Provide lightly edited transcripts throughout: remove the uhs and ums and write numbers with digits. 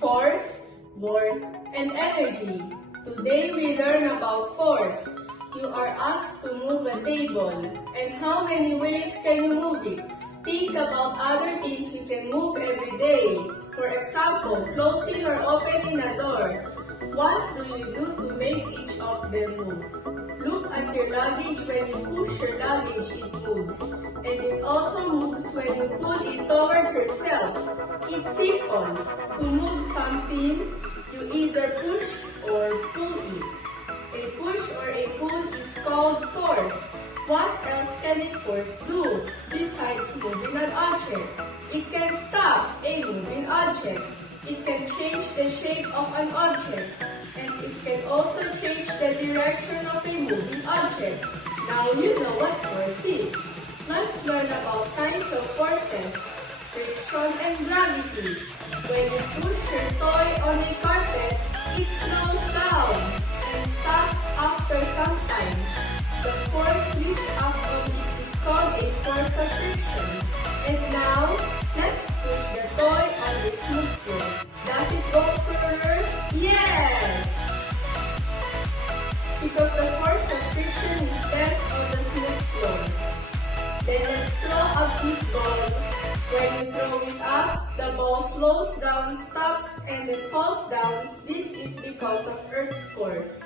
force, work, and energy. Today we learn about force. You are asked to move a table. And how many ways can you move it? Think about other things we can move every day. For example, closing or opening a door. What do you do to make each of them move? Look at your luggage. When you push your luggage, it moves. And it also moves when you pull it towards yourself. It's simple. To move something, you either push or pull it. A push or a pull is called force. What else can a force do besides moving an object? It can stop a moving object. It can change the shape of an object. And it can also change the direction of a moving object. Now you know what force is. Let's learn about kinds of forces. Friction and gravity. When you push your toy on a carpet, it slows down and stops after some time. The force you act on it is called a force of friction. And now, let's push the toy on the smooth floor. Does it go further? Yes! Because the force of friction is less on the smooth floor. Then let's throw up this ball. When you throw it up, the ball slows down, stops, and then falls down. This is because of Earth's force.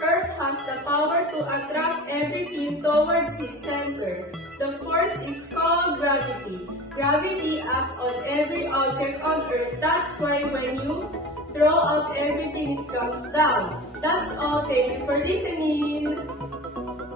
Earth has the power to attract everything towards its center. The force is called gravity. Gravity acts on every object on Earth. That's why when you throw out everything, it comes down. That's all. Thank you for listening.